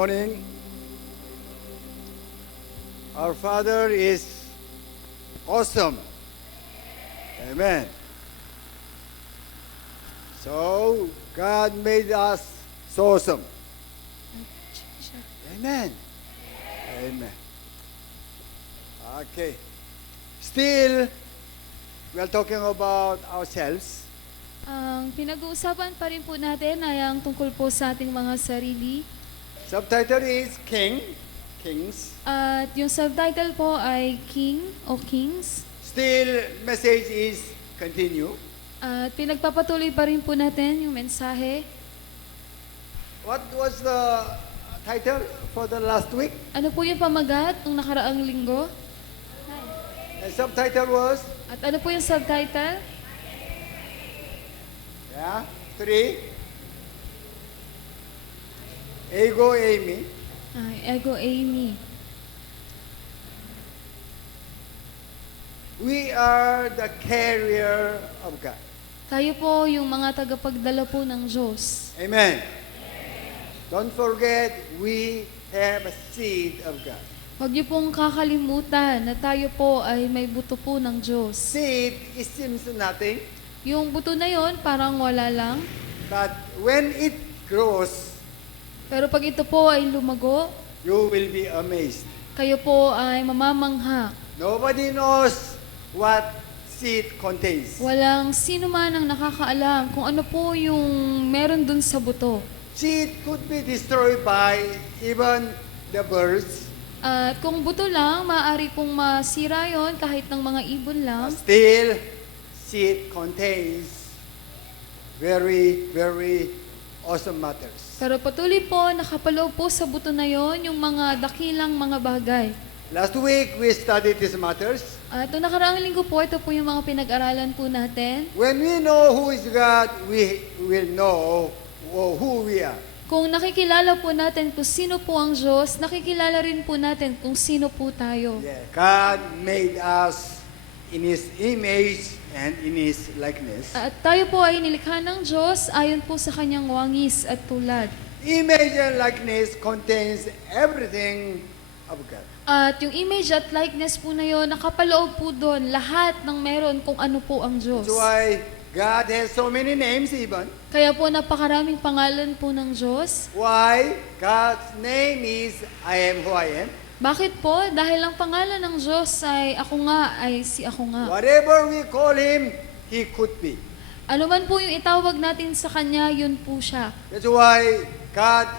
morning. Our Father is awesome. Amen. So, God made us so awesome. Amen. Amen. Okay. Still, we are talking about ourselves. Ang pinag-uusapan pa rin po natin ay ang tungkol po sa ating mga sarili. Subtitle is Kings. At yung subtitle po ay King o Kings. Still, message is continue. At pinagpapatuloy pa rin po natin yung mensahe. What was the title for the last week? Ano po yung pamagat ng nakaraang linggo? The subtitle was, At ano po yung subtitle? 3. Ego Amy. Ego Amy. We are the carrier of God. Tayo po yung mga tagapagdala po ng Diyos. Amen. Don't forget, we have a seed of God. Huwag niyo pong kakalimutan na tayo po ay may buto po ng Diyos. Seed, it seems nothing, Yung buto na yon parang wala lang. but when it grows, Pero pag ito po ay lumago, you will be amazed. kayo po ay mamamangha. Nobody knows what seed contains. Walang sino man ang nakakaalam kung ano po yung meron dun sa buto. Seed could be destroyed by even the birds. At kung buto lang, maaari pong masira yon kahit ng mga ibon lang. Still, seed contains very, very awesome matters. Pero patuloy po, nakapaloob po sa buto na yon yung mga dakilang mga bagay. Last week, we studied these matters. At noong nakaraang linggo po, ito po yung mga pinag-aralan po natin. When we know who is God, we will know who we are. Kung nakikilala po natin kung sino po ang Diyos, nakikilala rin po natin kung sino po tayo. Yeah. God made us in His image and in His likeness. At tayo po ay nilikha ng Diyos ayon po sa kanyang wangis at tulad. Image and likeness contains everything of God. At yung image at likeness po na yun, nakapaloob po doon lahat ng meron kung ano po ang Diyos. That's why God has so many names even. Kaya po napakaraming pangalan po ng Diyos. Why? God's name is I am who I am. Bakit po? Dahil ang pangalan ng Diyos ay ako nga, ay si ako nga. Whatever we call Him, He could be. Ano man po yung itawag natin sa Kanya, yun po siya. That's why God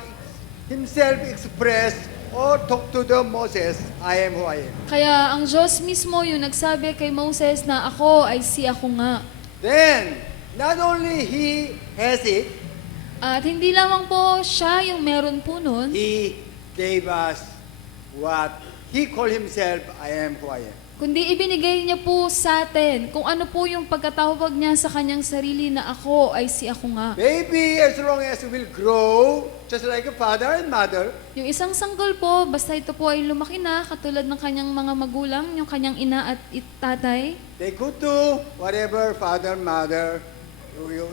Himself expressed or talked to the Moses, I am who I am. Kaya ang Diyos mismo yung nagsabi kay Moses na ako ay si ako nga. Then, not only He has it, At hindi lamang po siya yung meron po nun, He gave us what He called Himself, I am who I am. kundi ibinigay niya po sa atin kung ano po yung pagkatawag niya sa kanyang sarili na ako ay si ako nga. Maybe as long as we will grow, just like a father and mother, Yung isang sanggol po, basta ito po ay lumaki na, katulad ng kanyang mga magulang, yung kanyang ina at tatay, they could do whatever father and mother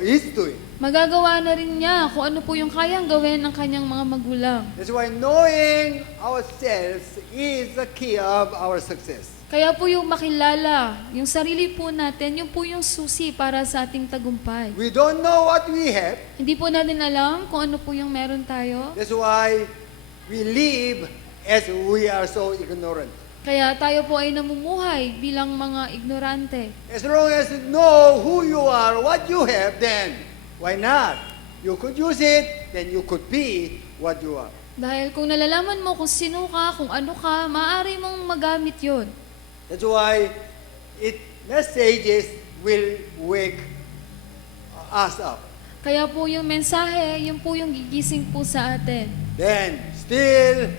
is doing. magagawa na rin niya kung ano po yung kayang gawin ng kanyang mga magulang. That's why knowing ourselves is the key of our success. Kaya po yung makilala, yung sarili po natin, yung po yung susi para sa ating tagumpay. We don't know what we have. Hindi po natin alam kung ano po yung meron tayo. That's why we live as we are so ignorant. Kaya tayo po ay namumuhay bilang mga ignorante. As long as you know who you are, what you have, then why not? You could use it, then you could be what you are. Dahil kung nalalaman mo kung sino ka, kung ano ka, maaari mong magamit yon. That's why messages will wake us up. Kaya po yung mensahe, yun po yung gigising po sa atin. Then, still,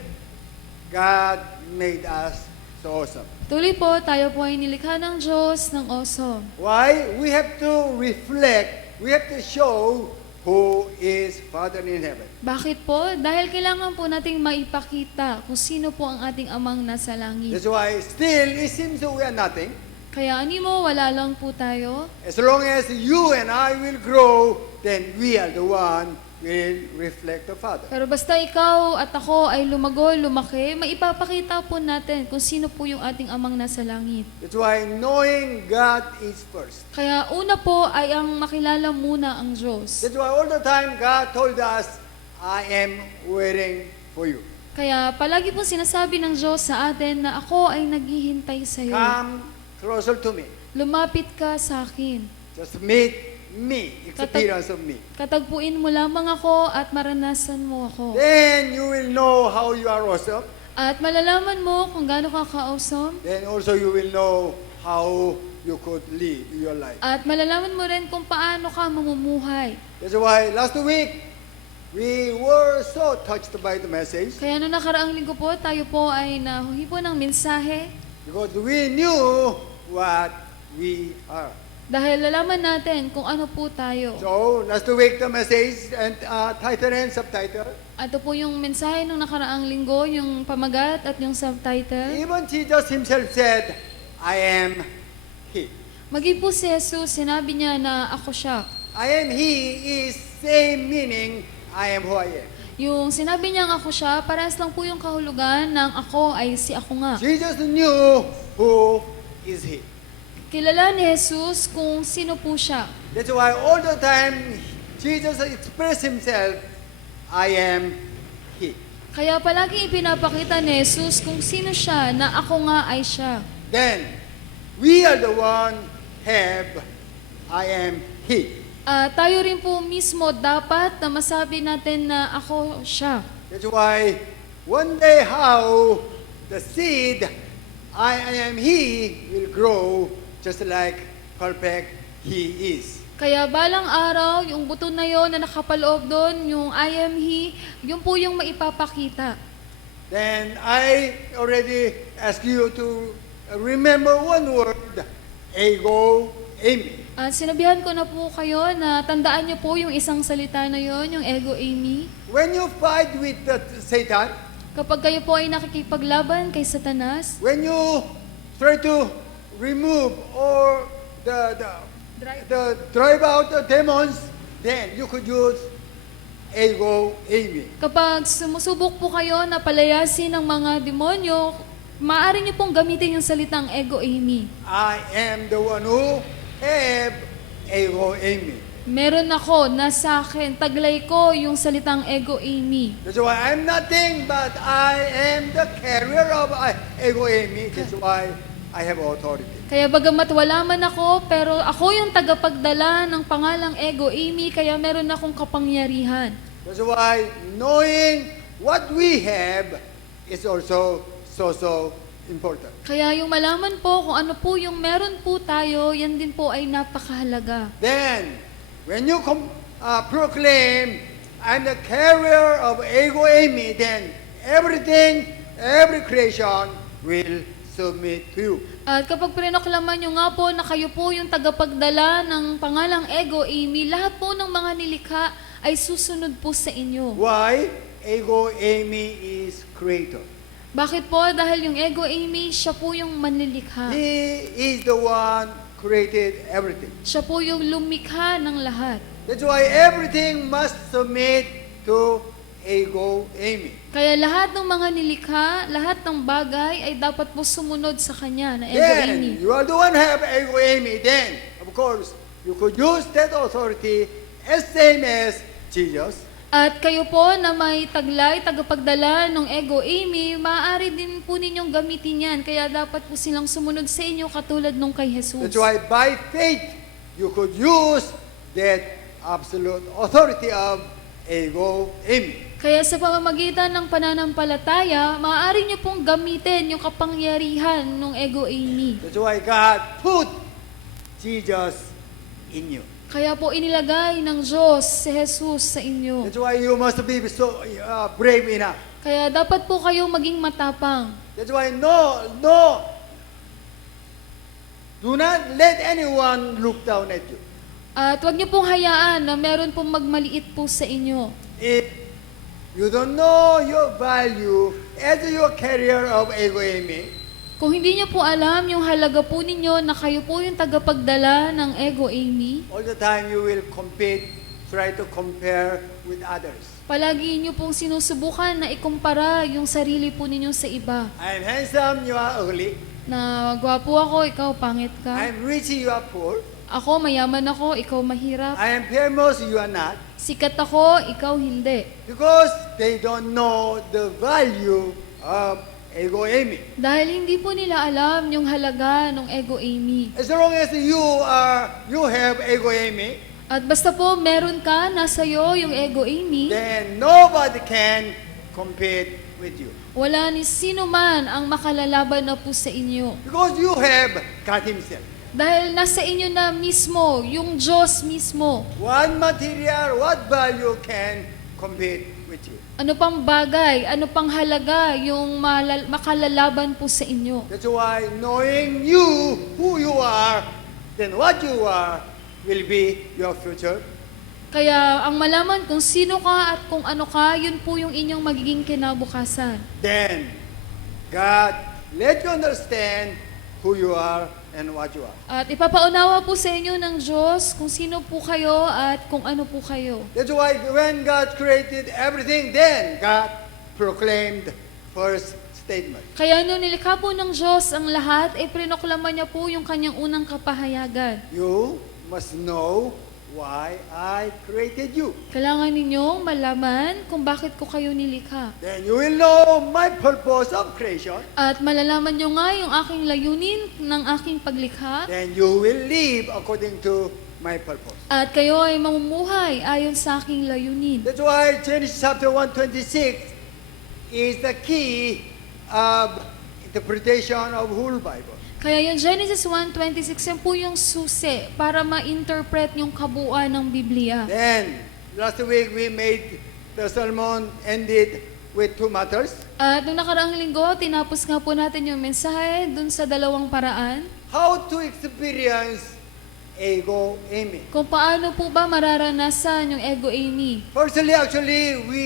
God made us so awesome. Tuloy po, tayo po ay nilikha ng Diyos ng awesome. Why? We have to reflect, we have to show who is Father in heaven. Bakit po? Dahil kailangan po nating maipakita kung sino po ang ating amang nasa langit. That's why still it seems that we are nothing. Kaya ani mo, wala lang po tayo. As long as you and I will grow, then we are the one will reflect the Father. Pero basta ikaw at ako ay lumago, lumaki, maipapakita po natin kung sino po yung ating amang nasa langit. That's why knowing God is first. Kaya una po ay ang makilala muna ang Diyos. That's why all the time God told us, I am waiting for you. Kaya palagi po sinasabi ng Diyos sa atin na ako ay naghihintay sa iyo. Come closer to me. Lumapit ka sa akin. Just meet me, experience of me. Katagpuin mo lamang ako at maranasan mo ako. Then you will know how you are awesome. At malalaman mo kung gaano ka ka-awesome. Then also you will know how you could live your life. At malalaman mo rin kung paano ka mamumuhay. That's why last week, we were so touched by the message Kaya noong nakaraang linggo po, tayo po ay nahuhipo ng mensahe because we knew what we are. dahil lalaman natin kung ano po tayo. So last week the message and title and subtitle. Ito po yung mensahe noong nakaraang linggo, yung pamagat at yung subtitle. Even Jesus himself said, I am He. Maging po si Jesus, sinabi niya na ako siya. I am He is same meaning I am who I am. Yung sinabi niyang ako siya, parehas lang po yung kahulugan ng ako ay si ako nga. Jesus knew who is He. Kilala ni Jesus kung sino po siya. That's why all the time Jesus expressed himself, I am He. Kaya palagi ipinapakita ni Jesus kung sino siya na ako nga ay siya. Then we are the one have I am He. Tayo rin po mismo dapat na masabi natin na ako siya. That's why one day how the seed I am He will grow just like perfect He is. Kaya balang araw, yung buto na yon na nakapaloob doon, yung I am He, yun po yung maipapakita. Then I already ask you to remember one word, ego, eimi. At sinabihan ko na po kayo na tandaan niyo po yung isang salita na yon, yung ego eimi. When you fight with Satan, Kapag kayo po ay nakikipaglaban kay Satanas, when you try to remove or drive out the demons, then you could use ego, eimi. kapag sumusubok po kayo na palayasin ng mga demonyo, maaari niyo pong gamitin yung salitang ego eimi. I am the one who have ego, eimi. Meron ako na sa akin, taglay ko yung salitang ego eimi. That's why I'm nothing but I am the carrier of ego, eimi. That's why I have authority. Kaya bagamat wala man ako, pero ako yung tagapagdala ng pangalang ego eimi, kaya meron akong kapangyarihan. That's why knowing what we have is also so important. Kaya yung malaman po kung ano po yung meron po tayo, yan din po ay napakahalaga. Then, when you proclaim, I'm the carrier of ego, eimi, then everything, every creation will submit to you. At kapag prinoklaman nyo nga po na kayo po yung tagapagdala ng pangalang ego eimi, lahat po ng mga nilikha ay susunod po sa inyo. Why? Ego, eimi is creator. Bakit po? Dahil yung ego eimi, siya po yung manlilikha. He is the one created everything. Siya po yung lumikha ng lahat. That's why everything must submit to ego, eimi. Kaya lahat ng mga nilikha, lahat ng bagay ay dapat po sumunod sa kanya na ego eimi. Then, you are the one who have ego, eimi. Then, of course, you could use that authority as same as Jesus. At kayo po na may taglay, tagapagdala ng ego eimi, maaari din po ninyong gamitin yan. Kaya dapat po silang sumunod sa inyo katulad nung kay Jesus. That's why by faith, you could use that absolute authority of ego, eimi. Kaya sa pamamagitan ng pananampalataya, maaari niyo pong gamitin yung kapangyarihan ng ego eimi. That's why God put Jesus in you. Kaya po inilagay ng Diyos si Jesus sa inyo. That's why you must be so brave enough. Kaya dapat po kayong maging matapang. That's why do not let anyone look down at you. At huwag niyo pong hayaan na meron pong magmaliit po sa inyo. If you don't know your value as your carrier of ego, eimi, Kung hindi niyo po alam yung halaga po ninyo na kayo po yung tagapagdala ng ego eimi, all the time you will compete try to compare with others. Palagi niyo pong sinusubukan na ikumpara yung sarili po ninyo sa iba. I am handsome, you are ugly. Na gwapo ako, ikaw pangit I ka. am rich, you are poor. Ako mayaman ako, ikaw mahirap. I am famous, you are not. Sikat ako, ikaw hindi. Because they don't know the value of ego aiming. Dahil hindi po nila alam yung halaga ng ego aiming. As long as you have ego aiming, At basta po meron ka, nasa iyo yung ego aiming, then nobody can compete with you. wala ni sino man ang makalalaban na po sa inyo. Because you have God Himself. Dahil nasa inyo na mismo, yung Diyos mismo. What material, what value can compete with you? Ano pang bagay, ano pang halaga yung makalalaban po sa inyo. That's why knowing you, who you are, then what you are will be your future. Kaya ang malaman kung sino ka at kung ano ka, yun po yung inyong magiging kinabukasan. Then God let you understand who you are and what you are. At ipapaunawa po sa inyo ng Diyos kung sino po kayo at kung ano po kayo. That's why when God created everything, then God proclaimed first statement. Kaya nung nilikha po ng Diyos ang lahat, prinoklama niya po yung kanyang unang kapahayagan. You must know why I created you. Kailangan ninyong malaman kung bakit ko kayo nilikha. Then you will know my purpose of creation. At malalaman nyo nga yung aking layunin ng aking paglikha. Then you will live according to my purpose. At kayo ay mamumuhay ayon sa aking layunin. That's why Genesis chapter 1:26 is the key of interpretation of whole Bible. Kaya yung Genesis 1:26, yan po yung susi para ma-interpret yung kabuuan ng Biblia. Then last week we made the sermon ended with two matters. At nung nakaraang linggo, tinapos nga po natin yung mensahe dun sa dalawang paraan. How to experience ego aiming. Kung paano po ba mararanasan yung ego aiming. Firstly, actually, we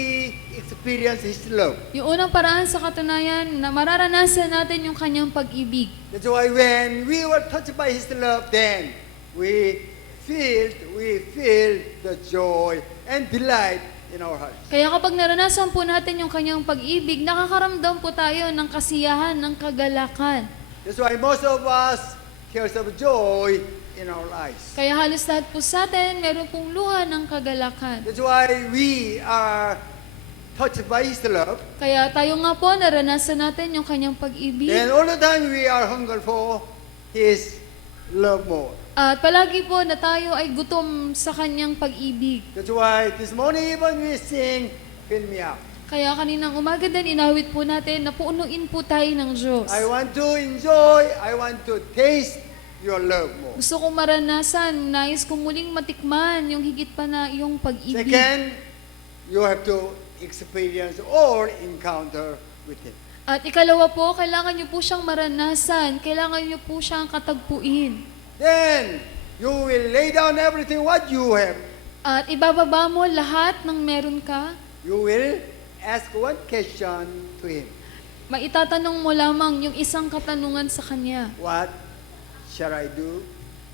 experience His love. Yung unang paraan sa katunayan na mararanasan natin yung kanyang pag-ibig. That's why when we were touched by His love, then we feel the joy and delight in our hearts. Kaya kapag naranasan po natin yung kanyang pag-ibig, nakakaramdam po tayo ng kasiyahan, ng kagalakan. That's why most of us tears of joy in our lives. Kaya halos lahat po sa atin, meron pong luha ng kagalakan. That's why we are touched by His love. Kaya tayo nga po, naranasan natin yung kanyang pag-ibig. Then all the time we are hunger for His love more. At palagi po na tayo ay gutom sa kanyang pag-ibig. That's why this morning even we sing, Fill Me Up. Kaya kaninang umaga din, inawit po natin na puunuin po tayo ng Diyos. I want to enjoy, I want to taste your love more. Gusto kong maranasan, nais kong muling matikman yung higit pa na iyong pag-ibig. Second, you have to experience or encounter with Him. At ikalawa po, kailangan niyo po siyang maranasan, kailangan niyo po siyang katagpuin. Then, you will lay down everything what you have. At ibababa mo lahat ng meron ka, You will ask one question to Him. maitatanong mo lamang yung isang katanungan sa Kanya. What shall I do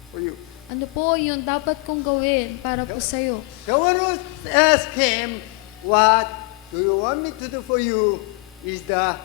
for you? Ano po yung dapat kong gawin para po sa'yo? The one who asks Him, what do you want me to do for you, is the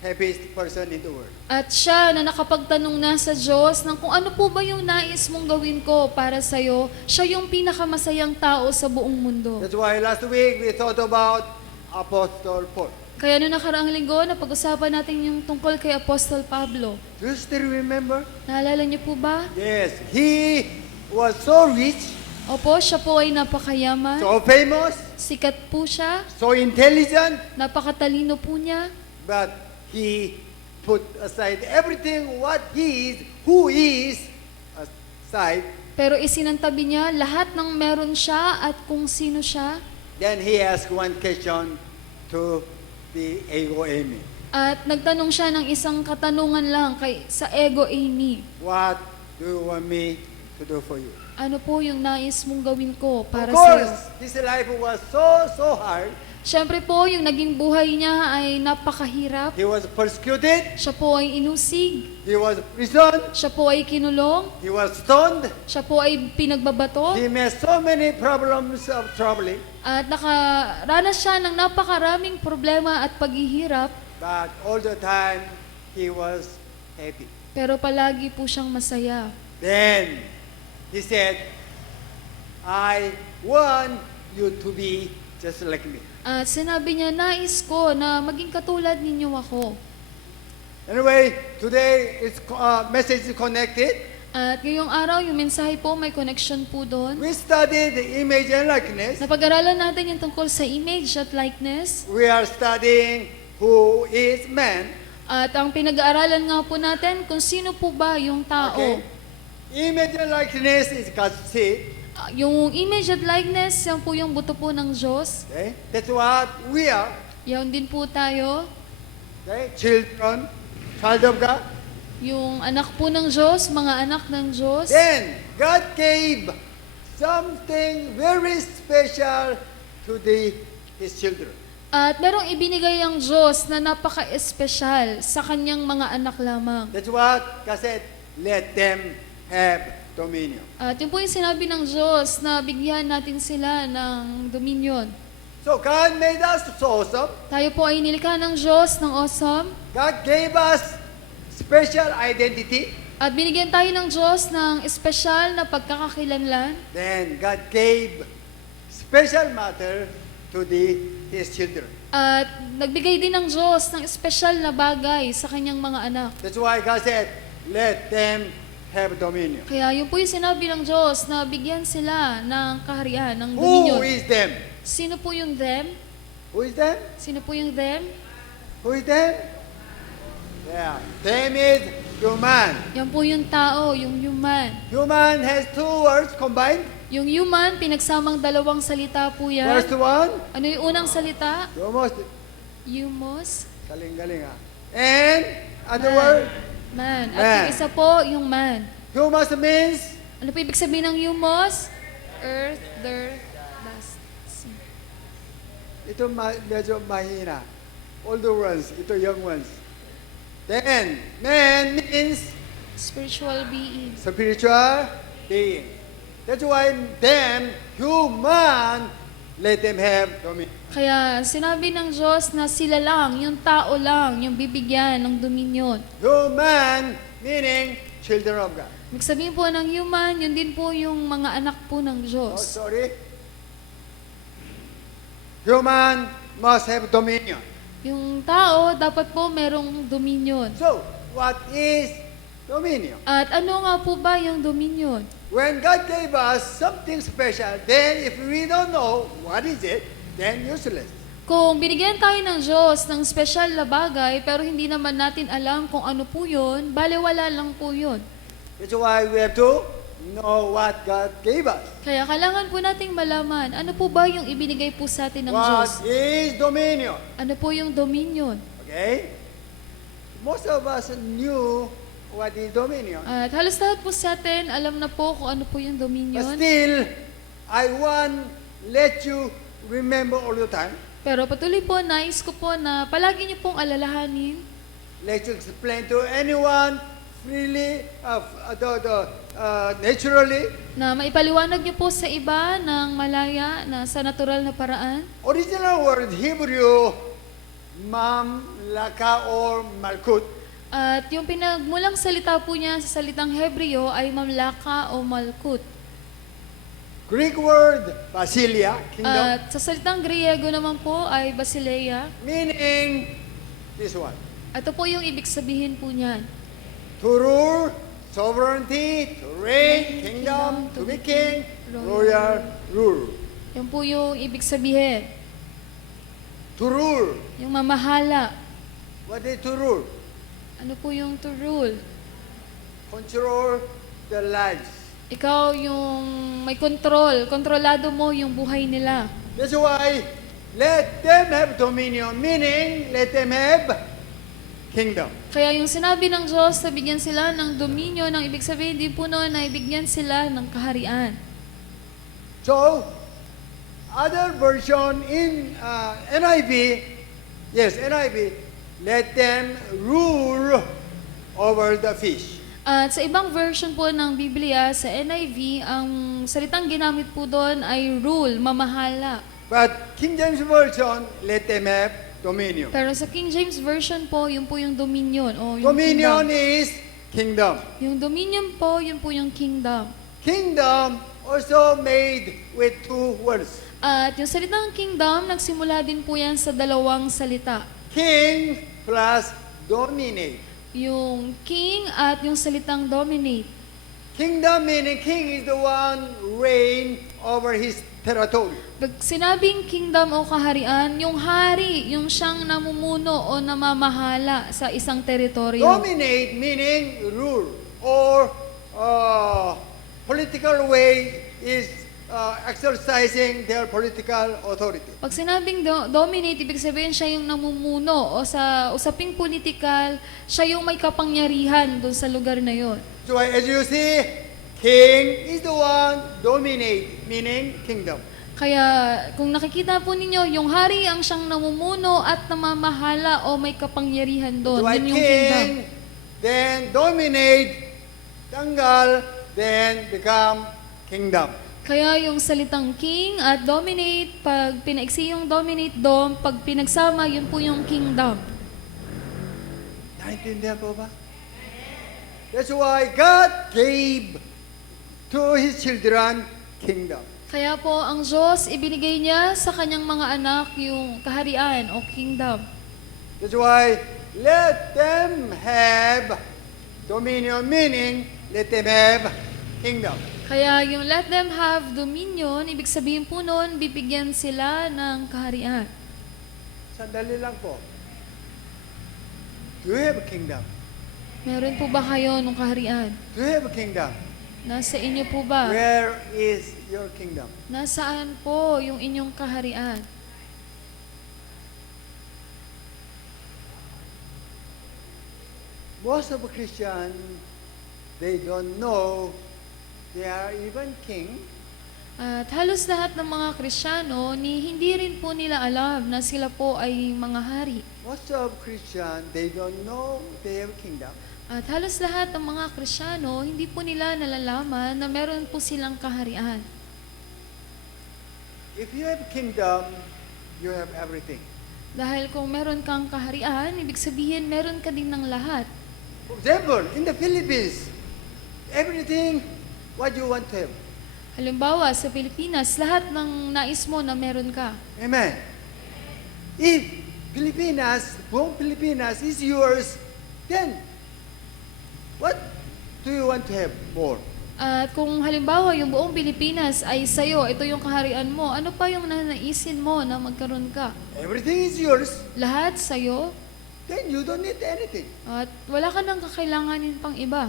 happiest person in the world. At siya na nakapagtanong na sa Diyos ng kung ano po ba yung nais mong gawin ko para sa'yo, siya yung pinakamasayang tao sa buong mundo. That's why last week we thought about Apostle Paul. Kaya noong nakaraang linggo, napag-usapan natin yung tungkol kay Apostol Pablo. Do you still remember? Naalala niyo po ba? Yes, he was so rich, Opo, siya po ay napakayaman. so famous, Sikat po siya. so intelligent, Napakatalino po niya. but he put aside everything what he is, who he is, aside. Pero isinantabi niya lahat ng meron siya at kung sino siya. Then he asked one question to the ego aiming. At nagtanong siya ng isang katanungan lang sa ego Amy. What do you want me to do for you? Ano po yung nais mong gawin ko para Of sa'yo? course, his life was so hard. Siyempre po, yung naging buhay niya ay napakahirap. He was persecuted. Siya po ay inusig. He was imprisoned. Siya po ay kinulong. He was stoned. Siya po ay pinagbabato. He met so many problems of troubling. At nakaranas siya ng napakaraming problema at paghihirap. But all the time, he was happy. Pero palagi po siyang masaya. Then, he said, I want you to be just like me. At sinabi niya, nais ko na maging katulad ninyo ako. Anyway, today, message is connected. At ngayong araw, yung mensahe po, may connection po doon. We studied the image and likeness. Napag-aralan natin yung tungkol sa image at likeness. We are studying who is man. At ang pinag-aaralan nga po natin kung sino po ba yung tao. Okay. Image and likeness is God's seed. Yung image at likeness, yan po yung buto po ng Diyos. Okay? That's what we are. Yan din po tayo. Okay? Children, child of God. Yung anak po ng Diyos, mga anak ng Diyos. Then, God gave something very special to His children. At merong ibinigay ang Diyos na napaka-espesyal sa kanyang mga anak lamang. That's what God said, let them have dominion. At yun po yung sinabi ng Diyos na bigyan natin sila ng dominion. So God made us so awesome. Tayo po ay nilikha ng Diyos ng awesome. God gave us special identity. At binigyan tayo ng Diyos ng espesyal na pagkakakilanlan. Then God gave special matter to His children. At nagbigay din ng Diyos ng espesyal na bagay sa kanyang mga anak. That's why God said, let them have dominion. Kaya yun po yung sinabi ng Diyos na bigyan sila ng kaharian, ng Who dominion. is them? Sino po yung them? Who is them? Sino po yung them? Who is them? Yeah. Them is human. Yan po yung tao, yung human. Human has two words combined. Yung human, pinagsamang dalawang salita po yan. First one, Ano yung unang salita? almost Humos. galing-galing ha. And other Man. word, Man. At Man. yung isa po, yung man. humus means Ano po ibig sabihin ng humos? Earth, dirt, dust, sea. ito medyo mahina. Older ones, ito young ones. Then, man means Spiritual being. spiritual being. That's why them, human, let them have dominion. Kaya sinabi ng Diyos na sila lang, yung tao lang, yung bibigyan ng dominion. Human meaning children of God. Ibig sabihin po ng human, yun din po yung mga anak po ng Oh, Diyos. sorry. Human must have dominion. Yung tao, dapat po merong dominion. So, what is dominion? At ano nga po ba yung dominion? When God gave us something special, then if we don't know what is it, then useless. Kung binigyan tayo ng Diyos ng special na bagay, pero hindi naman natin alam kung ano po yun, balewala lang po yun. That's why we have to know what God gave us. Kaya kailangan po nating malaman, ano po ba yung ibinigay po sa atin ng Diyos? What is dominion? Ano po yung dominion? Okay? Most of us knew what is dominion. At halos lahat po sa atin, alam na po kung ano po yung But dominion. still, I want let you remember all the time. Pero patuloy po, nais ko po na palagi niyo pong alalahanin. Let you explain to anyone freely, naturally. Na maipaliwanag niyo po sa iba ng malaya na sa natural na paraan. Original word Hebrew, mamlaka or malkut. At yung pinagmulang salita po niya sa salitang Hebreo ay mamlaka o malkut. Greek word basilia, kingdom, At sa salitang Griego naman po ay basileia. meaning this one. Ito po yung ibig sabihin po niyan. To rule, sovereignty, to reign, kingdom, to be king, royal rule. Yan po yung ibig sabihin. To rule. Yung mamahala. What is to rule? Ano po yung to rule? Control the lives. Ikaw yung may control. Kontrolado mo yung buhay nila. That's why let them have dominion, meaning let them have kingdom. Kaya yung sinabi ng Diyos na bigyan sila ng dominion, ang ibig sabihin din po noon na ibigyan sila ng kaharian. So, other version in NIV, yes, NIV, let them rule over the fish. At sa ibang version po ng Biblia, sa NIV, ang salitang ginamit po doon ay rule, mamahala. But King James Version, let them have dominion. Pero sa King James Version po, yun po yung dominion o yung Dominion kingdom. is kingdom. Yung dominion po, yun po yung kingdom. Kingdom also made with two words. At yung salitang kingdom, nagsimula din po yan sa dalawang salita. King plus dominate. Yung king at yung salitang dominate. Kingdom meaning king is the one reign over his territory. Pag sinabing kingdom o kaharian, yung hari, yung siyang namumuno o namamahala sa isang teritoryo. Dominate meaning rule or political way is exercising their political authority. Pag sinabing dominate, ibig sabihin siya yung namumuno o sa usaping politikal, siya yung may kapangyarihan doon sa lugar na yon. So as you see, king is the one dominate meaning kingdom. Kaya kung nakikita po ninyo, yung hari ang siyang namumuno at namamahala o may kapangyarihan doon. So Yun yung kingdom. king, then dominate, tanggal, then become kingdom. Kaya yung salitang king at dominate, pag pinaiksi yung dominate doon, pag pinagsama, yun po yung kingdom. Naintindihan po ba? That's why God gave to His children kingdom. Kaya po ang Diyos, ibinigay niya sa kanyang mga anak yung kaharian o kingdom. That's why let them have dominion, meaning let them have kingdom. Kaya yung let them have dominion, ibig sabihin po noon, bibigyan sila ng kaharian. Sandali lang po. Do you have a kingdom? Meron po ba kayo ng kaharian? Do you have a kingdom? Nasa inyo po ba? Where is your kingdom? Nasaan po yung inyong kaharian? Most of the Christians, they don't know they are even king. At halos lahat ng mga Kristiyano, hindi rin po nila alam na sila po ay mga hari. Most of Christians, they don't know they have a kingdom. At halos lahat ng mga Kristiyano, hindi po nila nalalaman na meron po silang kaharian. If you have a kingdom, you have everything. Dahil kung meron kang kaharian, ibig sabihin meron ka din ng lahat. For example, in the Philippines, everything what you want to have. Halimbawa, sa Pilipinas, lahat ng nais mo na meron ka. Amen. If Pilipinas, buong Pilipinas is yours, then what do you want to have more? At kung halimbawa yung buong Pilipinas ay sa'yo, ito yung kaharian mo, ano pa yung nanaisin mo na magkaroon ka? Everything is yours, Lahat sa'yo, then you don't need anything. at wala ka nang kakailanganin pang iba.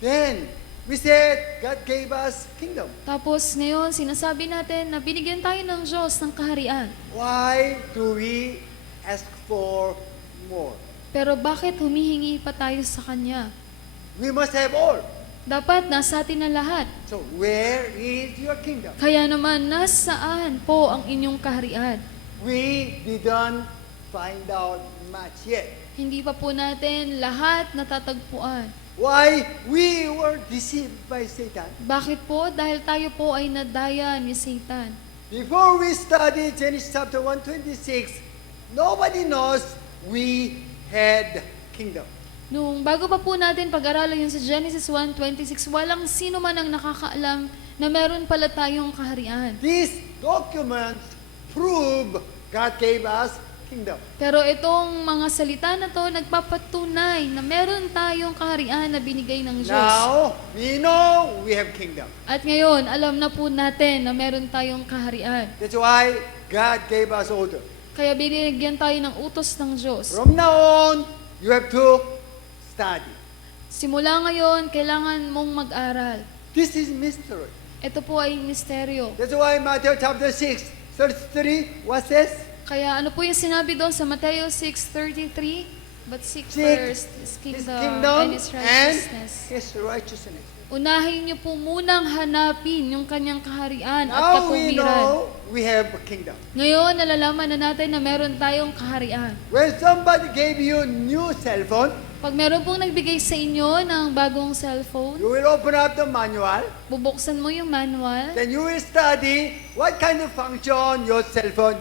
Then we said God gave us kingdom. Tapos ngayon, sinasabi natin na binigyan tayo ng Diyos ng kaharian. Why do we ask for more? Pero bakit humihingi pa tayo sa Kanya? We must have all. Dapat nasa atin na lahat. So where is your kingdom? Kaya naman, nasaan po ang inyong kaharian? We didn't find out much yet. Hindi pa po natin lahat natatagpuan. Why? We were deceived by Satan. Bakit po? Dahil tayo po ay nadaya ni Satan. Before we study Genesis chapter 126, nobody knows we had kingdom. Nung bago pa po natin pag-aralan yun sa Genesis 1:26, walang sino man ang nakakaalam na meron pala tayong kaharian. These documents prove God gave us kingdom. Pero itong mga salita na to nagpapatunay na meron tayong kaharian na binigay ng Diyos. Now, we know we have kingdom. At ngayon, alam na po natin na meron tayong kaharian. That's why God gave us order. Kaya binigyan tayo ng utos ng Diyos. From now on, you have to study. Simula ngayon, kailangan mong mag-aral. This is mystery. Ito po ay misteryo. That's why Matthew chapter 6, 33, what says? Kaya ano po yung sinabi doon sa Mateo 6:33? But seek Seek first His His kingdom, kingdom and His righteousness. His righteousness. Unahin niyo po munang hanapin yung kanyang kaharian at Now we katuwiran. know we have a kingdom. Ngayon, nalalaman na natin na meron tayong kaharian. When somebody gave you new cell phone, Pag meron pong nagbigay sa inyo ng bagong cellphone, you will open up the manual. bubuksan mo yung manual, Then you will study what kind of function your cell phone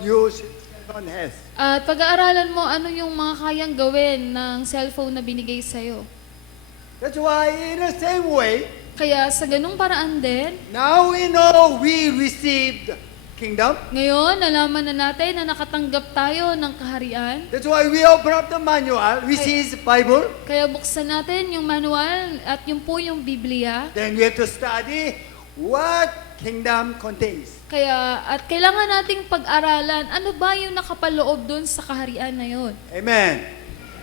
has. at pag-aaralan mo ano yung mga kayang gawin ng cellphone na binigay sa'yo. That's why in the same way, Kaya sa ganung paraan din, now we know we received kingdom. ngayon, nalaman na natin na nakatanggap tayo ng kaharian. That's why we open up the manual, which is Bible. Kaya buksan natin yung manual at yung po yung Biblia. Then we have to study what kingdom contains. Kaya, at kailangan nating pag-aralan, ano ba yung nakapaloob dun sa kaharian na yun? Amen.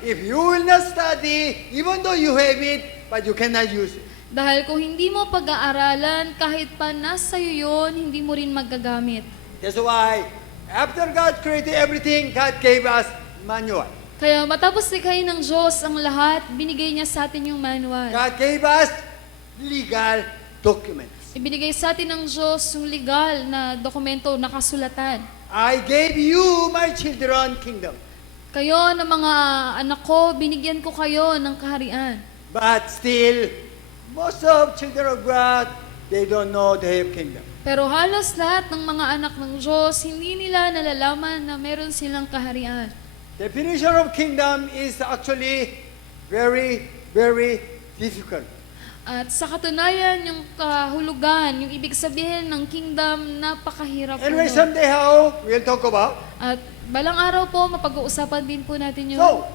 If you will not study, even though you have it, but you cannot use it. Dahil kung hindi mo pag-aaralan, kahit pa nasa iyo yun, hindi mo rin magagamit. That's why after God created everything, God gave us manual. Kaya matapos likhain ng Diyos ang lahat, binigay niya sa atin yung manual. God gave us legal documents. Ibinigay sa atin ng Diyos yung legal na dokumento, nakasulatan. I gave you, my children, kingdom. Kayo na mga anak ko, binigyan ko kayo ng kaharian. But still, most of children of God, they don't know they have kingdom. Pero halos lahat ng mga anak ng Diyos, hindi nila nalalaman na meron silang kaharian. Definition of kingdom is actually very, very difficult. At sa katunayan, yung kahulugan, yung ibig sabihin ng kingdom, napakahirap po Anyway, nun. someday how we'll talk about. At balang araw po, mapag-uusapan din po natin yun. So,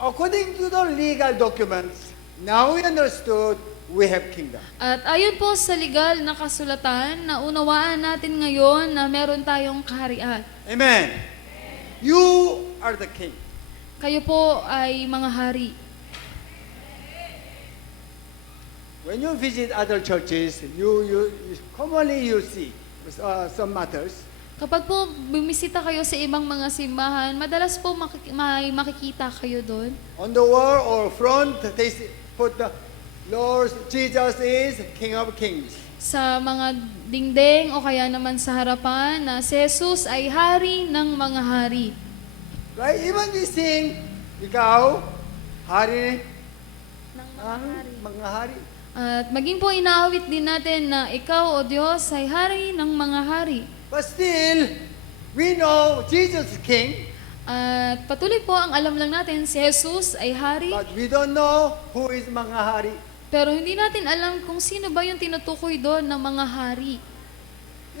according to the legal documents, now we understood we have kingdom. At ayon po sa legal na kasulatan, naunawaan natin ngayon na meron tayong kaharian. Amen. You are the king. Kayo po ay mga hari. When you visit other churches, commonly you see some matters. Kapag po bumisita kayo sa ibang mga simbahan, madalas po may makikita kayo doon. On the wall or front, they put the Lord Jesus is King of Kings. Sa mga dingding o kaya naman sa harapan na si Jesus ay hari ng mga hari. Right? Even we sing, ikaw, hari Ng ng mga hari. At maging po inaawit din natin na ikaw o Diyos ay hari ng mga hari. But still, we know Jesus is King, At patuloy po ang alam lang natin, si Jesus ay hari, but we don't know who is mga hari. pero hindi natin alam kung sino ba yung tinutukoy doon ng mga hari.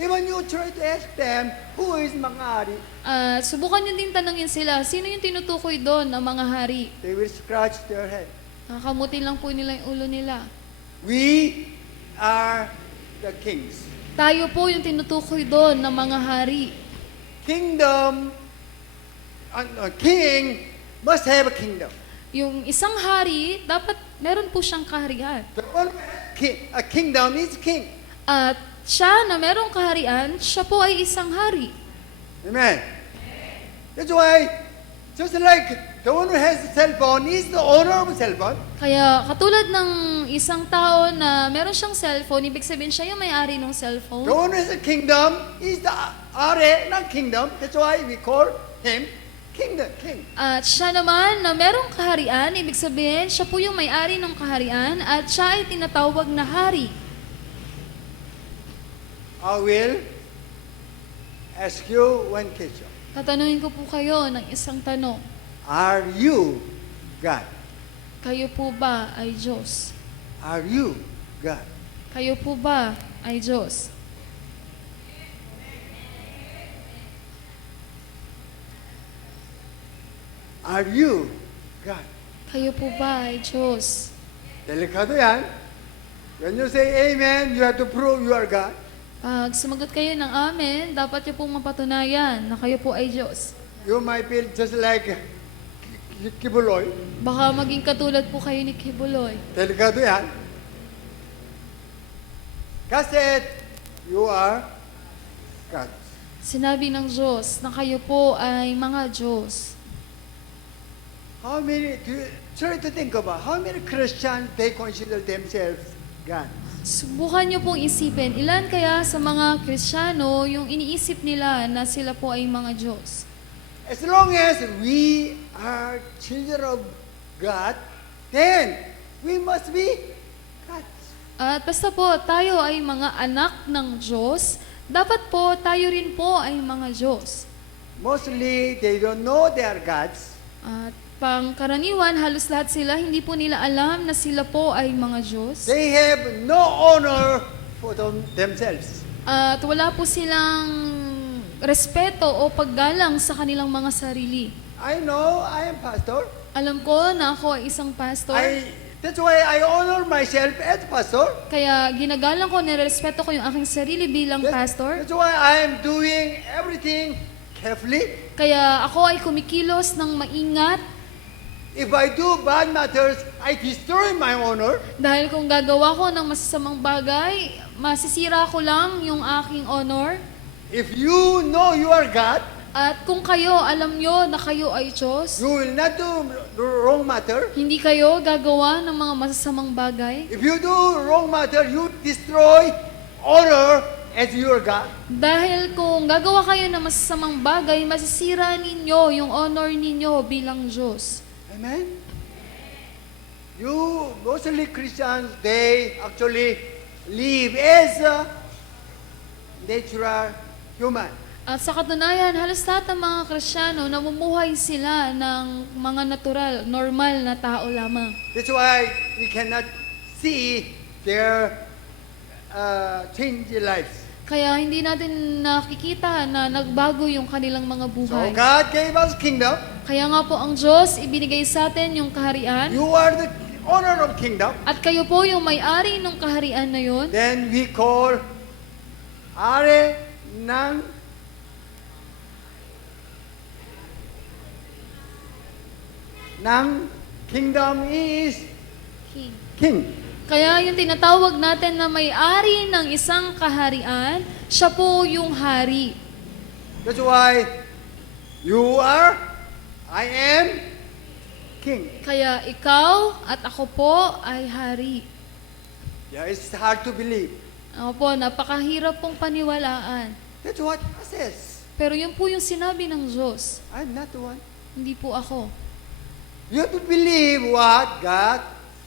Even you try to ask them, who is mga hari? At subukan nyo din tanongin sila, sino yung tinutukoy doon ng mga hari? They will scratch their head. Nakamuti lang po nila yung ulo nila. We are the kings. Tayo po yung tinutukoy doon ng mga hari. Kingdom, a king must have a kingdom. Yung isang hari, dapat meron po siyang kaharian. The one a kingdom is king. At siya na merong kaharian, siya po ay isang hari. Amen. That's why, just like the one who has a cell phone is the owner of a cell phone, Kaya katulad ng isang tao na meron siyang cellphone, ibig sabihin siya yung may-ari ng the cellphone. one who has a kingdom is the are, not kingdom. That's why we call him kingdom, king. At siya naman na merong kaharian, ibig sabihin siya po yung may-ari ng kaharian at siya ay tinatawag na hari. I will ask you one question. Tatanungin ko po kayo ng isang tanong. Are you God? Kayo po ba ay Diyos? Are you God? Kayo po ba ay Diyos? Are you God? Kayo po ba ay Diyos? Delikado yan. When you say amen, you have to prove you are God. Pag sumagot kayo ng amen, dapat niyo pong mapatunayan na kayo po ay Diyos. You might feel just like Kibuloy. Baka maging katulad po kayo ni Kibuloy. Delikado yan. God said, you are God. Sinabi ng Diyos na kayo po ay mga Diyos. how many, try to think about how many Christians they consider themselves God. Subukan niyo pong isipin, ilan kaya sa mga Kristiyano yung iniisip nila na sila po ay mga Diyos? As long as we are children of God, then we must be gods. At basta po tayo ay mga anak ng Diyos, dapat po tayo rin po ay mga Diyos. Mostly, they don't know they are gods. At pangkaraniwan, halos lahat sila, hindi po nila alam na sila po ay mga Diyos. They have no honor for themselves. At wala po silang respeto o paggalang sa kanilang mga sarili. I know I am pastor. Alam ko na ako ay isang pastor. That's why I honor myself as pastor. Kaya ginagalang ko, nirespeto ko yung aking sarili bilang pastor. That's why I am doing everything carefully. Kaya ako ay kumikilos ng maingat. If I do bad matters, I destroy my honor. Dahil kung gagawa ko ng masasamang bagay, masisira ko lang yung aking honor. If you know you are God, At kung kayo, alam nyo na kayo ay Diyos, you will not do wrong matter. hindi kayo gagawa ng mga masasamang bagay. If you do wrong matter, you destroy honor as your God. Dahil kung gagawa kayo ng masasamang bagay, masisira ninyo yung honor ninyo bilang Diyos. Amen? You, mostly Christians, they actually live as a natural human. At sa katunayan, halos lahat ng mga Kristiyano, namumuhay sila ng mga natural, normal na tao lamang. That's why we cannot see their change lives. Kaya hindi natin nakikita na nagbago yung kanilang mga So buhay. God gave us kingdom. Kaya nga po ang Diyos, ibinigay sa atin yung kaharian. You are the owner of kingdom. At kayo po yung may-ari ng kaharian na yun. Then we call are ng kingdom is King. king. Kaya yung tinatawag natin na may-ari ng isang kaharian, siya po yung hari. That's why you are, I am king. Kaya ikaw at ako po ay hari. Yeah, it's hard to believe. Ako po, napakahirap pong paniwalaan. That's what it says. Pero yun po yung sinabi ng Diyos. I'm not the one. Hindi po ako. You have to believe what God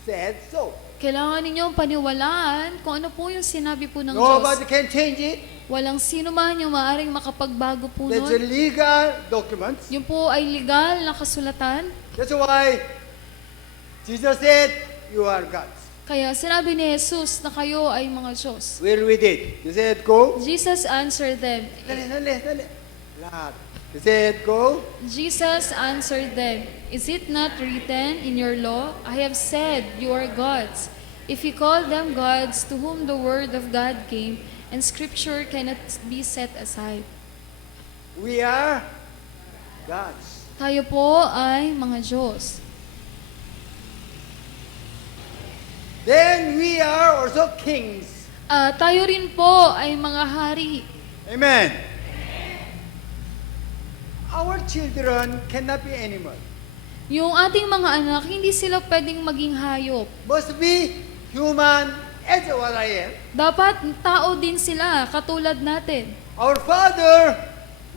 said so. Kailangan ninyong paniwalaan kung ano po yung sinabi po ng Nobody Diyos. can change it. Walang sino man yung maaaring makapagbago po That's a nun. legal documents. Yung po ay legal na kasulatan. That's why Jesus said, you are gods. Kaya sinabi ni Jesus na kayo ay mga Diyos. Where we did? He said, go. Jesus answered them. Dali. Lahat. He said, go. Jesus answered them, "Is it not written in your law, I have said you are gods? If you call them gods to whom the word of God came, and scripture cannot be set aside." We are gods. Tayo po ay mga Diyos. Then we are also kings. Tayo rin po ay mga hari. Amen. Our children cannot be animal. Yung ating mga anak, hindi sila pwedeng maging hayop. Must be human as what I am. Dapat tao din sila, katulad natin. Our Father,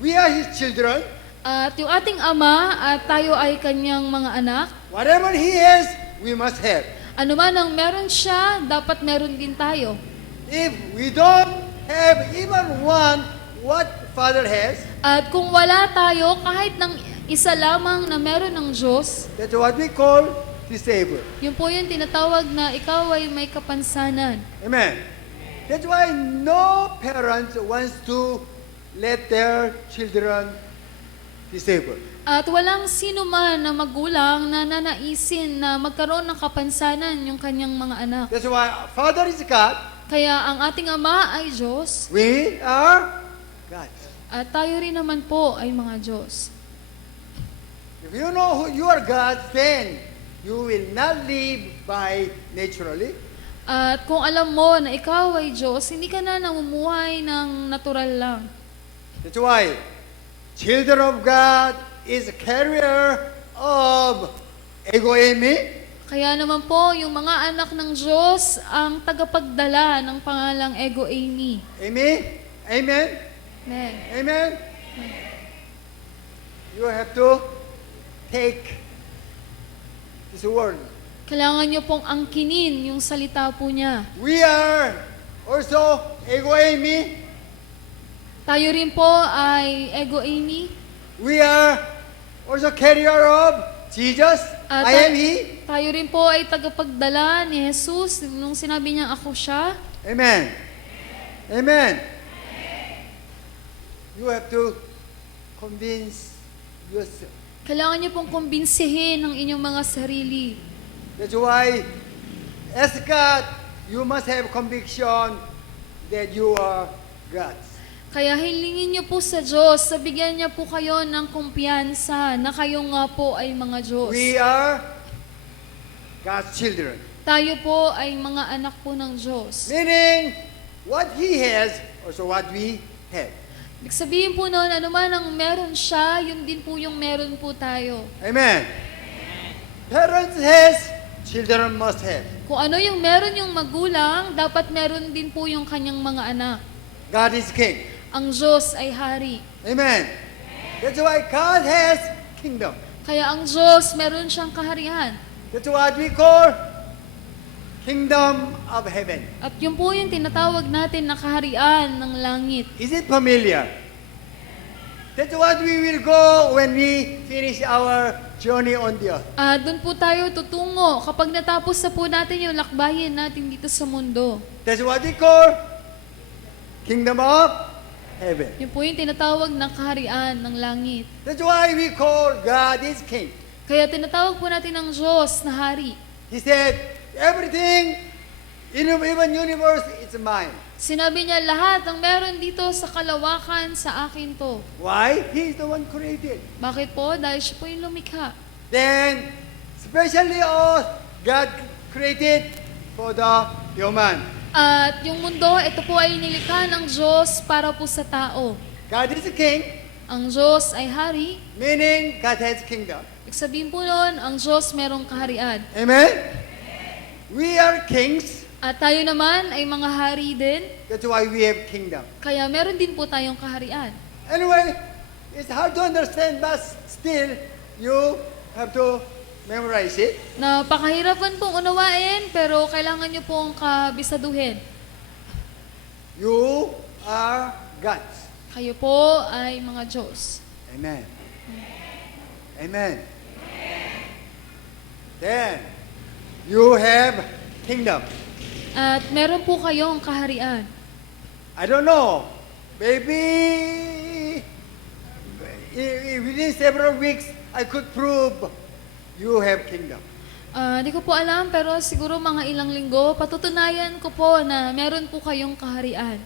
we are His children. At yung ating ama, at tayo ay kanyang mga anak. Whatever He has, we must have. Ano man ang meron siya, dapat meron din tayo. If we don't have even one what Father has, At kung wala tayo, kahit ng isa lamang na meron ng Diyos, that's what we call disabled. yun po yung tinatawag na ikaw ay may kapansanan. Amen. That's why no parents wants to let their children disabled. At walang sino man na magulang na nanaisin na magkaroon ng kapansanan yung kanyang mga anak. That's why Father is God. Kaya ang ating ama ay Diyos, We are gods. at tayo rin naman po ay mga Diyos. If you know who you are God, then you will not live by naturally. At kung alam mo na ikaw ay Diyos, hindi ka na namumuhay ng natural lang. That's why children of God is a carrier of ego eimi. Kaya naman po, yung mga anak ng Diyos ang tagapagdala ng pangalang Ego Eimi. Amen. Amen. Amen. Amen. You have to take this word. Kailangan nyo pong angkinin yung salita po niya. We are also ego eimi. Tayo rin po ay Ego Eimi. We are also carrier of Jesus. I am He. Tayo rin po ay tagapagdala ni Jesus nung sinabi niya ako siya. Amen. Amen. You have to convince yourself. Kailangan niyo pong kumbinsihin ang inyong mga sarili. That's why, as God, you must have conviction that you are God's. Kaya hilingin niyo po sa Diyos, bigyan niya po kayo ng kumpiyansa na kayo nga po ay mga Diyos. We are God's children. Tayo po ay mga anak po ng Diyos. Meaning, what He has, also what we have. Ibig sabihin po noon, ano man ang meron siya, yun din po yung meron po tayo. Amen. Parents has, children must have. Kung ano yung meron yung magulang, dapat meron din po yung kanyang mga anak. God is King. Ang Diyos ay hari. Amen. That's why God has kingdom. Kaya ang Diyos, meron siyang kaharian. That's what we call kingdom of heaven. At yun po yung tinatawag natin na kaharian ng langit. Is it familiar? That's what we will go when we finish our journey on the earth. Doon po tayo tutungo kapag natapos na po natin yung lakbayin natin dito sa mundo. That's what we call kingdom of heaven. Yun po yung tinatawag na kaharian ng langit. That's why we call God is King. Kaya tinatawag po natin ang Diyos na hari. He said, everything in even universe is mine. Sinabi niya, lahat ng meron dito sa kalawakan sa akin to. Why? He is the one created. Bakit po? Dahil siya po yung lumikha. Then, especially us, God created for the human. At yung mundo, ito po ay nilikha ng Diyos para po sa tao. God is a king, Ang Diyos ay hari. meaning God has kingdom. Ibig sabihin po noon, ang Diyos merong kaharian. Amen? We are kings. At tayo naman ay mga hari din. That's why we have kingdom. Kaya meron din po tayong kaharian. Anyway, it's hard to understand, but still, you have to memorize it. Napakahirapan pong unawain, pero kailangan nyo pong kabisaduhin. You are God's. Kayo po ay mga Diyos. Amen. Amen. Then, you have kingdom. At meron po kayong kaharian. I don't know. Maybe within several weeks, I could prove you have kingdom. Hindi ko po alam, pero siguro mga ilang linggo, patutunayan ko po na meron po kayong kaharian.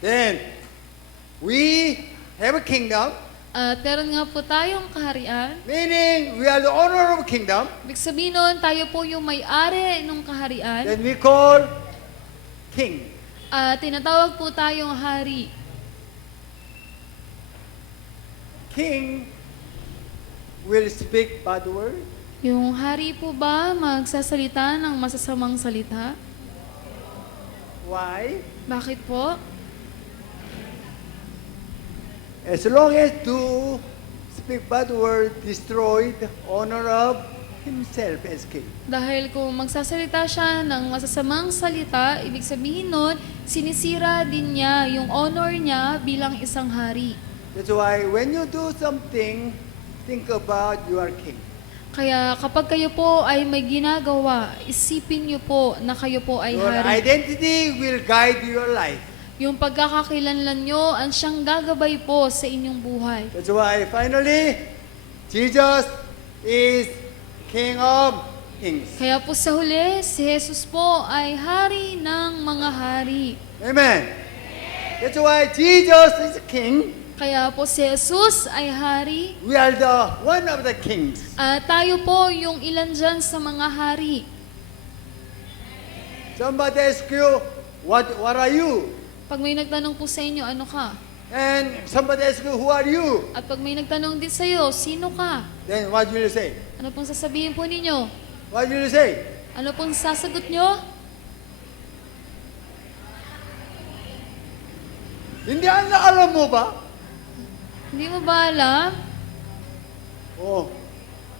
Then, we have a kingdom, At meron nga po tayong kaharian. meaning we are the owner of kingdom. Ibig sabihin nun, tayo po yung may-ari ng kaharian. Then we call king. Tinatawag po tayong hari. King will speak bad word. Yung hari po ba magsasalita ng masasamang salita? Why? Bakit po? As long as to speak bad word, destroy the honor of himself as king. Dahil kung magsasalita siya ng masasamang salita, ibig sabihin nun, sinisira din niya yung honor niya bilang isang hari. That's why when you do something, think about your king. Kaya kapag kayo po ay may ginagawa, isipin niyo po na kayo po ay Your hari. identity will guide your life. Yung pagkakakilanlan nyo, ang siyang gagabay po sa inyong buhay. That's why finally, Jesus is King of Kings. Kaya po sa huli, si Jesus po ay hari ng mga hari. Amen. That's why Jesus is King. Kaya po si Jesus ay hari. We are the one of the kings. Tayo po yung ilan dyan sa mga hari. Somebody asks you, what are you? Pag may nagtanong po sa inyo, ano ka? And somebody asks you, who are you? At pag may nagtanong din sa'yo, sino ka? Then what will you say? Ano pong sasabihin po ninyo? What will you say? Ano pong sasagot nyo? Hindi alam mo ba? Hindi mo ba alam? Oh,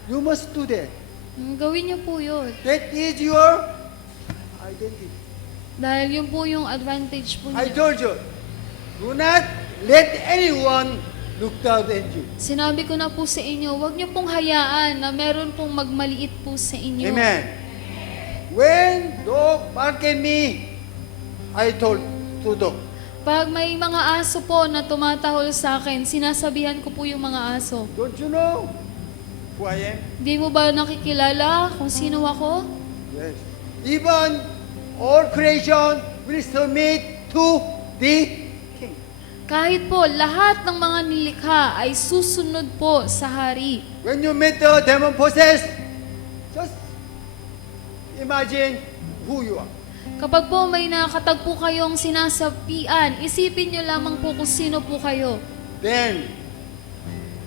you must do that. Gawin niyo po yun. That is your identity. Dahil yun po yung advantage po I niyo. told you, do not let anyone look down at you. Sinabi ko na po sa inyo, huwag niyo pong hayaan na meron pong magmaliit po sa inyo. Amen. When dog bark at me, I told to dog, Pag may mga aso po na tumatahol sa akin, sinasabihan ko po yung mga aso. don't you know who I am? Di mo ba nakikilala kung sino ako? Yes. Even all creation will submit to the king. Kahit po, lahat ng mga nilikha ay susunod po sa hari. When you meet the demon possessed, just imagine who you are. Kapag po may nakatagpo kayong sinasapian, isipin nyo lamang po kung sino po kayo. Then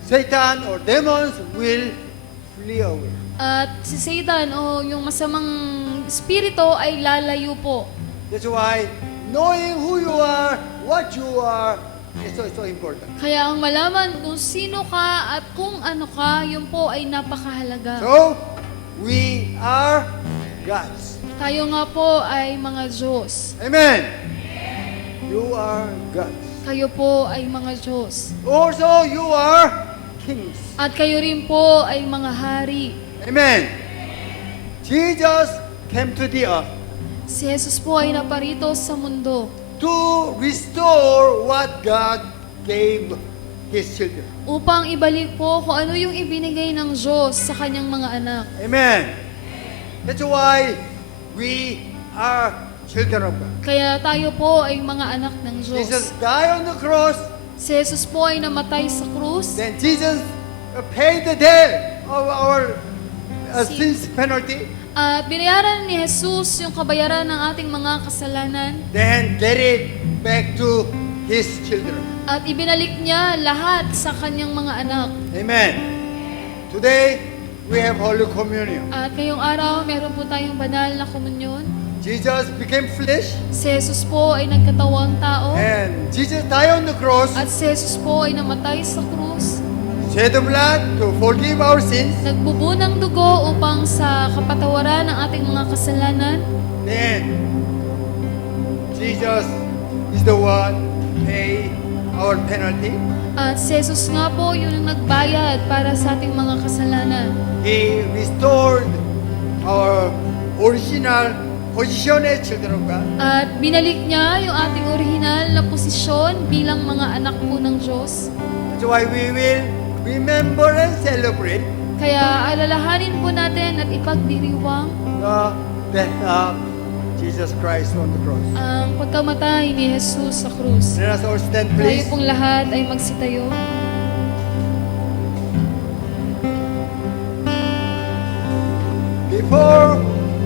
Satan or demons will flee away. At si Satan o yung masamang espiritu ay lalayo po. That's why knowing who you are, what you are, is so important. Kaya ang malaman kung sino ka at kung ano ka, yun po ay napakahalaga. So, we are God's. Tayo nga po ay mga Diyos. Amen. You are God's. Kayo po ay mga Diyos. Also, you are kings. At kayo rin po ay mga hari. Amen. Jesus came to the earth Si Jesus po ay naparito sa mundo to restore what God gave His children. upang ibalik po kung ano yung ibinigay ng Diyos sa kanyang mga anak. Amen. That's why we are children of God. Kaya tayo po ay mga anak ng Jesus Diyos. died on the cross, Si Jesus po ay namatay sa krus then Jesus paid the debt of our sins penalty, at binayaran ni Jesus yung kabayaran ng ating mga kasalanan then get it back to His children. at ibinalik niya lahat sa kanyang mga anak. Amen. Today, we have Holy Communion. At ngayong araw, meron po tayong banal na komunyon. Jesus became flesh, Si Jesus po ay nagkatawang tao and Jesus died on the cross, at si Jesus po ay namatay sa krus. shed the blood to forgive our sins. Nagbubo ng dugo upang sa kapatawaran ng ating mga kasalanan. Then, Jesus is the one pay our penalty. At si Jesus nga po yung nagbayad para sa ating mga kasalanan. He restored our original position as children of God. At binalik niya yung ating orihinal na posisyon bilang mga anak po ng Diyos. That's why we will remember and celebrate Kaya alalahanin po natin at ipagdiriwang the death of Jesus Christ on the cross. ang pagkamatay ni Jesus sa krus. Let us all stand, Tayo please. pong lahat ay magsitayo. Before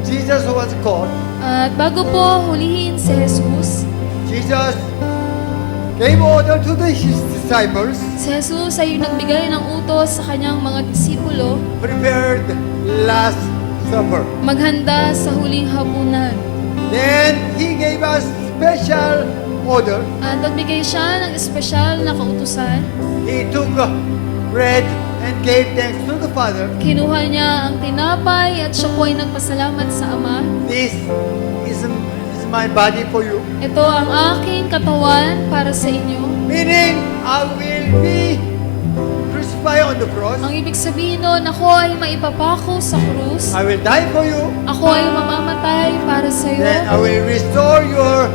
Jesus was called, At bago po hulihin si Jesus, Jesus gave order to His disciples, si Jesus ay nagbigay ng utos sa kanyang mga disipulo prepared Last Supper. maghanda sa huling hapunan. Then He gave us special order. At nagbigay siya ng espesyal na kautusan. He took bread and gave thanks to the Father. Kinuha niya ang tinapay at siya po ay nagpasalamat sa Ama. This is my body for you. Ito ang aking katawan para sa inyo. Meaning, I will be crucified on the cross. Ang ibig sabihin nun, ako ay maipapako sa krus. I will die for you. Ako ay mamamatay para sa Then I iyo. will restore your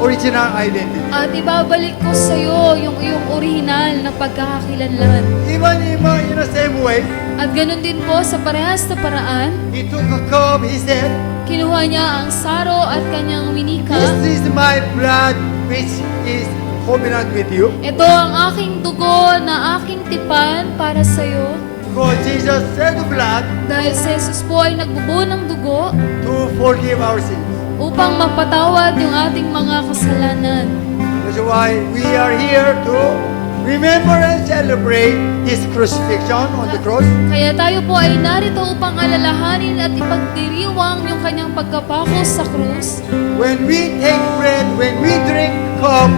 original identity. At ibabalik ko sa iyo yung iyong orihinal na pagkakakilanlan. Even in the same way, At ganun din po sa parehas na paraan, He took a cup, He said, kinuha niya ang saro at kanyang winika. this is my blood which is covenant with you. Ito ang aking dugo na aking tipan para sa iyo. Because Jesus shed the blood Dahil si Jesus po ay nagbubuo ng dugo to forgive our sins. upang mapatawad yung ating mga kasalanan. That's why we are here to remember and celebrate His crucifixion on the cross. Kaya tayo po ay narito upang alalahanin at ipagdiriwang yung kanyang pagkapako sa krus. When we take bread, when we drink cup,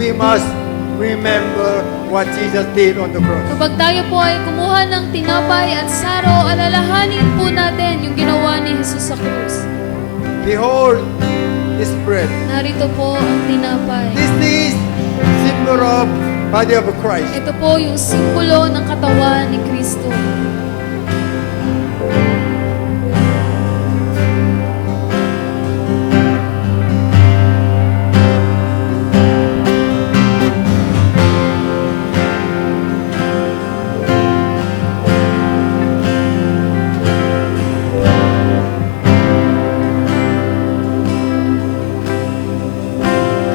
we must remember what Jesus did on the cross. Kapag tayo po ay kumuha ng tinapay at saro, alalahanin po natin yung ginawa ni Jesus sa krus. Behold this bread. Narito po ang tinapay. This is symbol of body of Christ. Ito po yung simbolo ng katawan ni Kristo.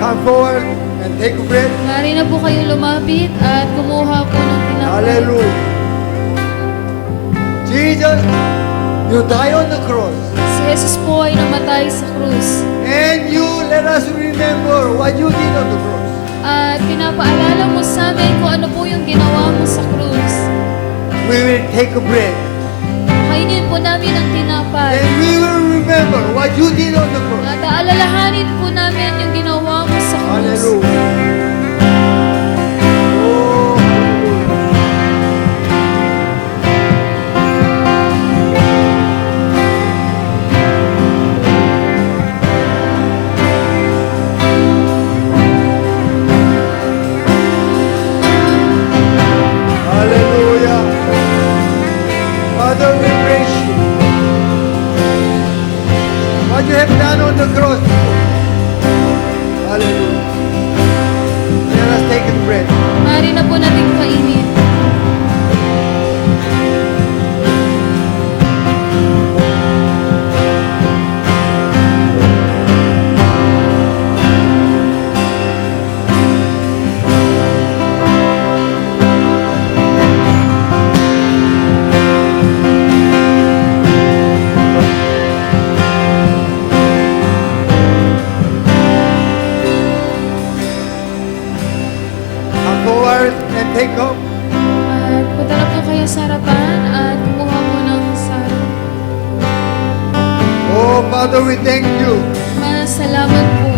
Come forward and take bread. Maaari na po kayo lumapit at kumuha po ng tinapay. Hallelujah. Jesus, you die on the cross. Si Jesus po ay namatay sa krus. And you let us remember what you did on the cross. At pinapaalala mo sa amin kung ano po yung ginawa mo sa krus. We will take bread. Kainin po namin ang tinapay. And we will remember what you did on the cross. At aalalahanin po namin yung ginawa mo sa krus. Hallelujah. Oh, hallelujah. Hallelujah. Father, we praise you. What you have done on the cross. Hallelujah. Let us take the bread. Maaari na po natin kainin. Come forward and take up. At punta na po kayo sa harapan at kumuha po ng saro. Oh, Father, we thank you Masalamat po.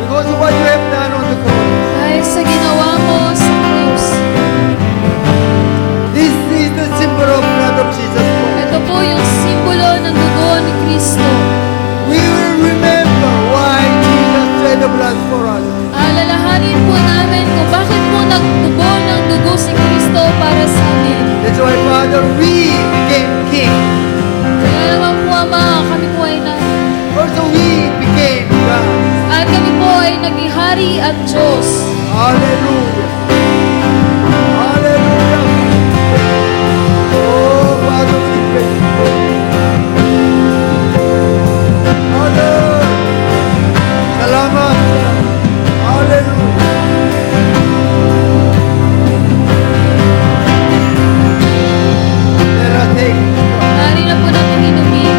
because of what you have done on the cross. Dahil sa ginawa mo sa krus. This is the symbol of blood of Jesus Christ. Ito po yung simbolo ng dugo ni Kristo. We will remember why Jesus shed the blood for us. Alalahanin po namin kung bakit po nagtubo ng dugo si Kristo para sa amin. That's why, Father, we became king. Kaya naman po, Ama, kami po ay Also, we became God. at kami po ay naging hari at Diyos. Hallelujah. Hallelujah. Oh, Father, we praise you. Father, salamat. Hallelujah. Let us take it. Maaari na po natin inumin.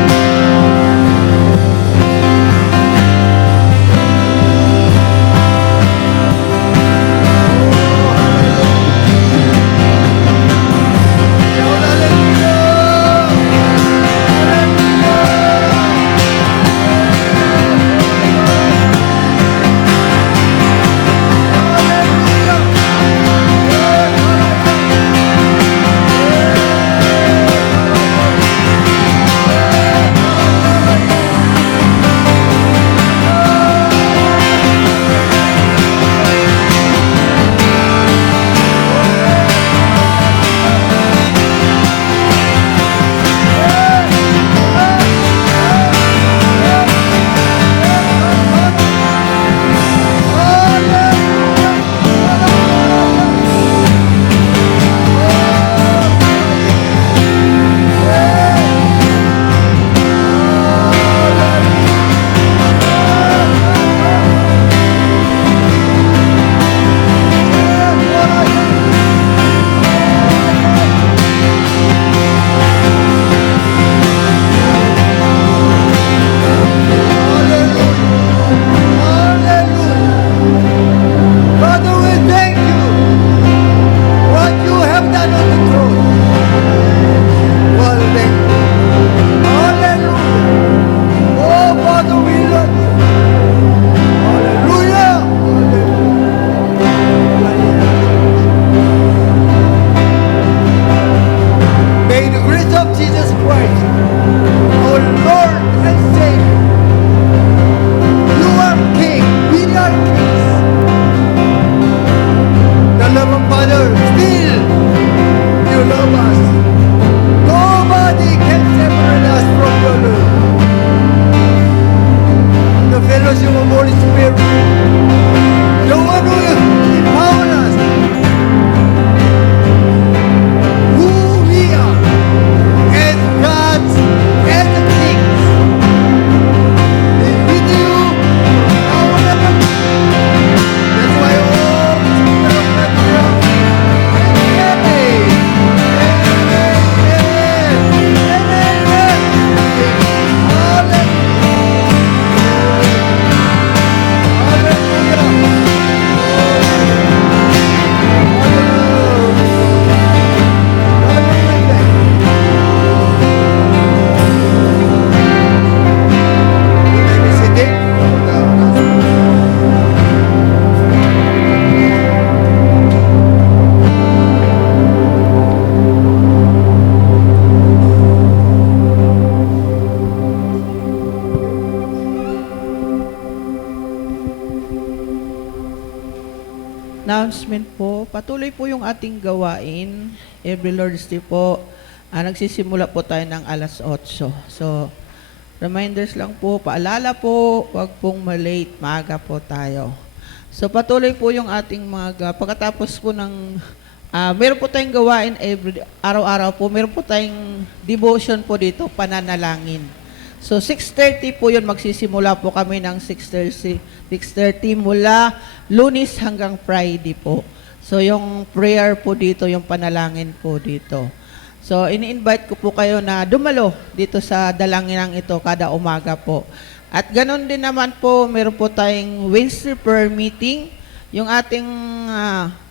announcement po, patuloy po yung ating gawain. Every Lord's Day po, nagsisimula po tayo ng alas 8. So, reminders lang po, paalala po, wag pong malate, maaga po tayo. So, patuloy po yung ating mga, pagkatapos po ng, meron po tayong gawain araw-araw po, meron po tayong devotion po dito, pananalangin. So, 6:30 po yun, magsisimula po kami ng 6:30 mula Lunes hanggang Friday po. So, yung prayer po dito, yung panalangin po dito. So, ini-invite ko po kayo na dumalo dito sa dalanginang ito kada umaga po. At ganon din naman po, meron po tayong Wednesday prayer meeting. Yung ating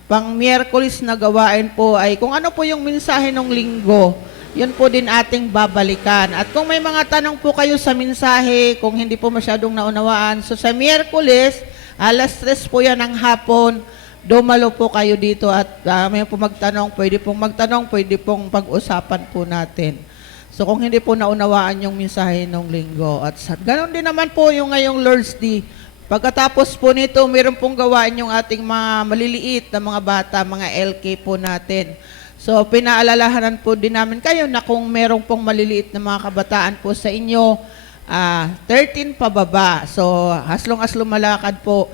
pang-Miyerkules na gawain po ay kung ano po yung mensahe ng linggo, yun po din ating babalikan. At kung may mga tanong po kayo sa mensahe, kung hindi po masyadong naunawaan, so sa Miyerkules, alas 3 po yan ng hapon, dumalo po kayo dito at may po magtanong, pwede pong pag-usapan po natin. So kung hindi po naunawaan yung mensahe ng linggo. At ganoon din naman po yung ngayong Lord's Day. Pagkatapos po nito, meron pong gawain yung ating mga maliliit na mga bata, mga LK po natin. So, pinaalalahanan po din namin kayo na kung merong pong maliliit na mga kabataan po sa inyo, 13 pababa. So, as long as lumalakad po,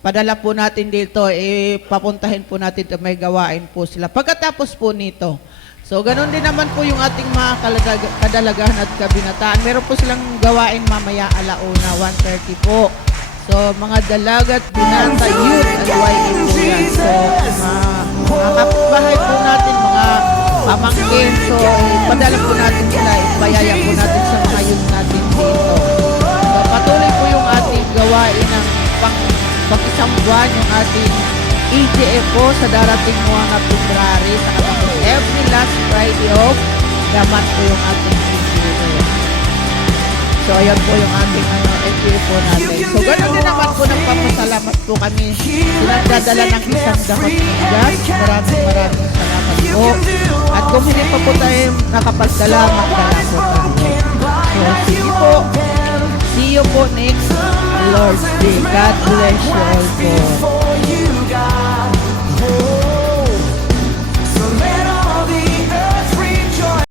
padala po natin dito, papuntahin po natin at may gawain po sila. Pagkatapos po nito, so, ganun din naman po yung ating mga kadalagahan at kabinataan. Meron po silang gawain mamaya alauna, 1:30 po. So, mga dalagat, binata, youth, and YA po yan. So, mga kapitbahay po natin, mga pamangkin. So, padala po natin sila, ipayaya po natin sa mga youth natin dito. So, patuloy po yung ating gawain ng pang-isang buwan, yung ating EJF po sa darating mga February, sa katapos every last Friday of the month po yung ating EJF. So, ayan po yung ating EJF po natin. So, ganoon din naman po nagpapasalamat po kami. Sinagdadala ng isang dakot ng gas. Maraming salamat po. At kung hindi pa po tayo nakapagdala, magdala po tayo. So, sige po. See you po next Lord's Day. God bless you all po.